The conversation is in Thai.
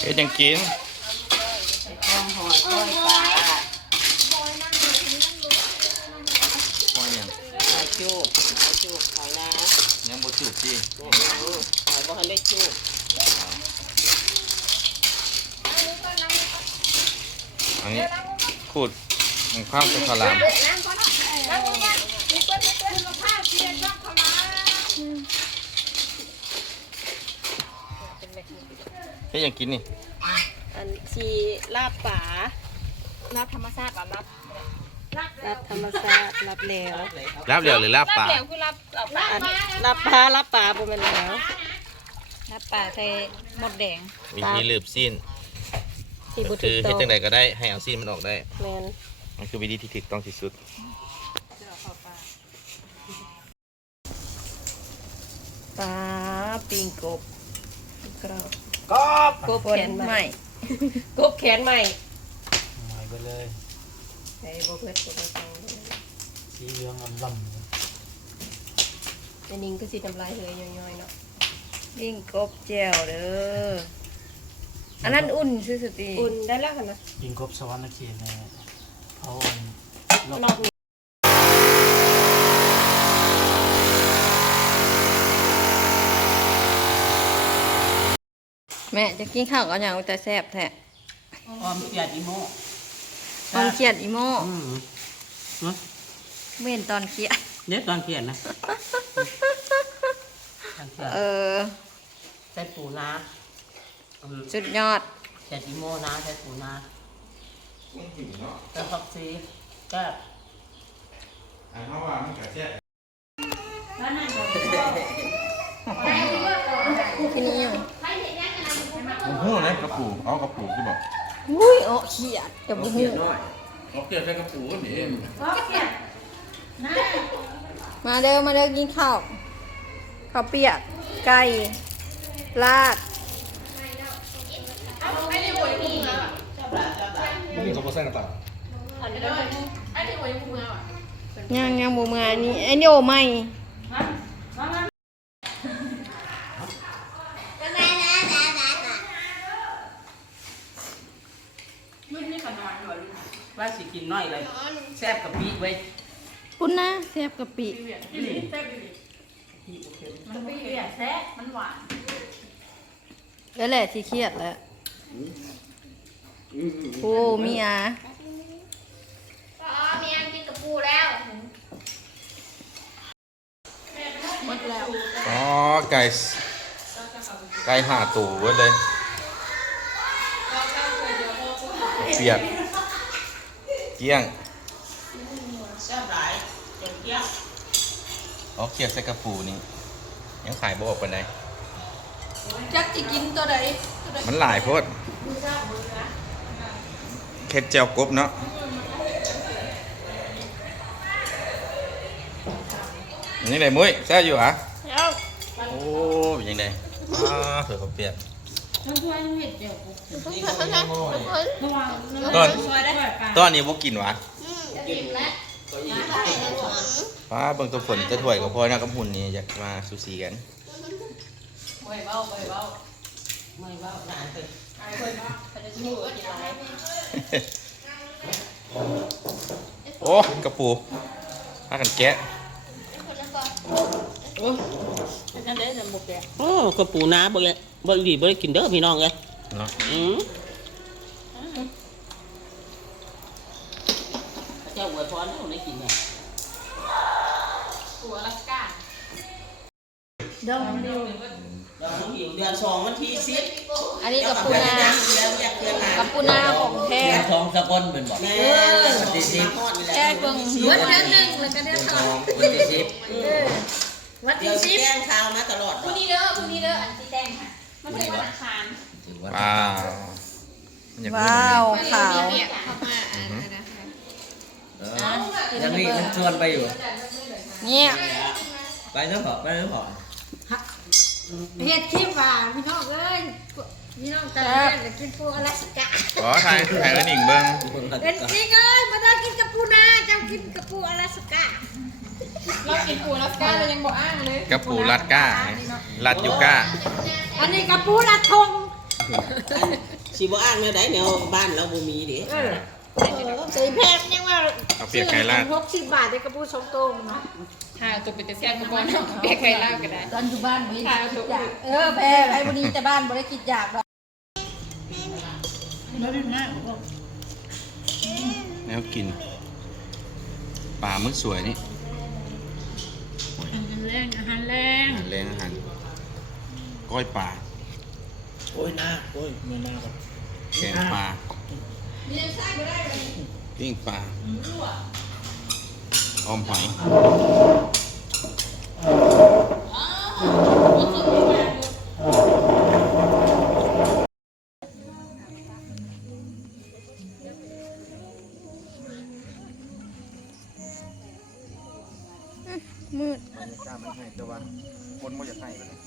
เฮ็ดยังกินต้มหอยก้อยปลาหอยยังหอยจุกหอยนายังบ่จุกสิหอยบ่ทันได้จุกอันนี้ขูดมันข้าวเป็นข้าวหลามเฮ็ดยังกินนี่อันชีลาบป่าลาบธรรมชาติป่ะลาบธรรมชาติลาบแล้วลาบเหลวหรือลาบปลา ลาบแล้วคือลาบปลา ลาบปลาบ่แม่นแล้ว ลาบปลาใส่หมดแดงวิธีลืบซีนที่บ่ถู คื ก อ ต้ เฮ็ อ ด ง จังไดก็ได้ให้เอาซีนมันออกได้ แม่นมันคือวิธีที่ถูกต้องที่สุดปลาปิ้งกบกบแขนใหม่กบแขนใหม่หายไปเลย ใส่บ่เพิ่นก็บ่ต้องสีเหลืองลำอันนี้ก็สิน้ำลายเฮยย่อยๆเนาะ ปิ้งกบแจ่วเด้ออันนั้นอุ่นซื่อสติ อุ่นได้แล้วค่ะนะ ยิงกบสวรรค์เขตในเขานอกนี้แม่จะกินข้าวกับหยังแต่แซ่บแท้ ออมเปียดอีโม่ ตอนเขียดอีโม่ เนาะ เว้นตอนเขียด เด็ดตอนเขียนนะ เออ ใส่ปูนา สุดยอด เปียดอีโม่นะใส่ปูนาใส่ผักชีแก้อันเฮาว่ามันก็แซ่บ ที่นี่อยู่ บ่ฮู้นะกระปูเอากระปูคือบ่ อุ้ยโอ้เขียดกับบุ้ง เอาเกลือใส่กระปูนี่ มาเด้อกินข้าวข้าวเปียกไก่ลาด นี่ก็บ่ใส่น้ำตาล ยังบ่มานี่ไอ้นี่โอใหม่ ว่าสิกินน้อยเลยแซ่บกับปีไว้ ปุ้นนะแซ่บกะปิแล้วแหละที่เครียดแล้วโอ้เมีย เมียกินกับปูแล้ว อ๋อไก่5ตัวเบิดเลยเปียกเกี้ยงอ๋อเขียดใส่กระปูนี่ยังขายบ่ออกปานใด จักสิกินตัวใด มันหลายโพดเค็ดแจ่วกบเนาะนี่ไงมุ้ยแซ่บอยู่หรอโอ้เป็นยังไงเผื่อเขาเปียกตอนนี้พวกกินวะป้าบางตัวฝนจะถ่วยกับพ่อนะกับหุ่นนี่อยากมาซูซีกันโอ้กระปูพากันแกะโอ้กระปูนาบ่เลยบ่ดีบ่ได้กินเด้อพี่น้องเลย เนาะเจ้าอวยพรให้ได้กินเนี่ย ปูอลาสก้า เดือน2วันที่10 อันนี้กับปูนากับปูนาของแท้ ทองสกลเป็นบ่แม่วันที่10 แก้เบิ่ง วันเดือนหนึ่งแล้วก็เดือนสอง วันที่10วันที่10 แจ้งข่าวมาตลอด พรุ่งนี้เด้ออันที่แจ้งค่ะมันเป็นวันอังคาร ว้าว ว้าวขาว เปียกเข้ามายังมีชวนไปอยู่ เนี่ย ไปเนื้อหอม เฮ็ดคลิปว่าพี่น้องเอ้ยพี่น้องแต่ละเดือนจะกินปูอลาสก้า ขอถ่ายกันอีกเบิ้ง เป็นจริงเอ้ยมาได้กินกับปูนาเจ้ากินกับปูอลาสก้าเรากินปูอลาสก้าเรายังบอกอ้างเลย กระปูรัดก้ารัดยูก้า อันนี้กับปูรัดทง สิบ่อ้างแนวใดแนวบ้านเราบ่มีเด้ ใส่แพงยังว่า เอาเปียกไก่ลาด 60 บาทได้กระปู2โตมันนะ หาตัวเป็นแต่แซ่บบ่เนาะเปียกไก่ลาวก็ได้ ตอนอยู่บ้านบ่ได้คิดอยากแพ้ไอ้บ่นี้แต่บ้านบ่ได้คิดอยากดอก แนวกินปลามึกสวยนี่ อาหารแรง อาหารแรงอาหารก้อยปลา โอ้ยนาโอ้ยแม่นาครับ แกงปลาปิ้งปลาออมหอยมืด บรรยากาศมันให้แต่ว่าคนไม่อยากให้ไปเลย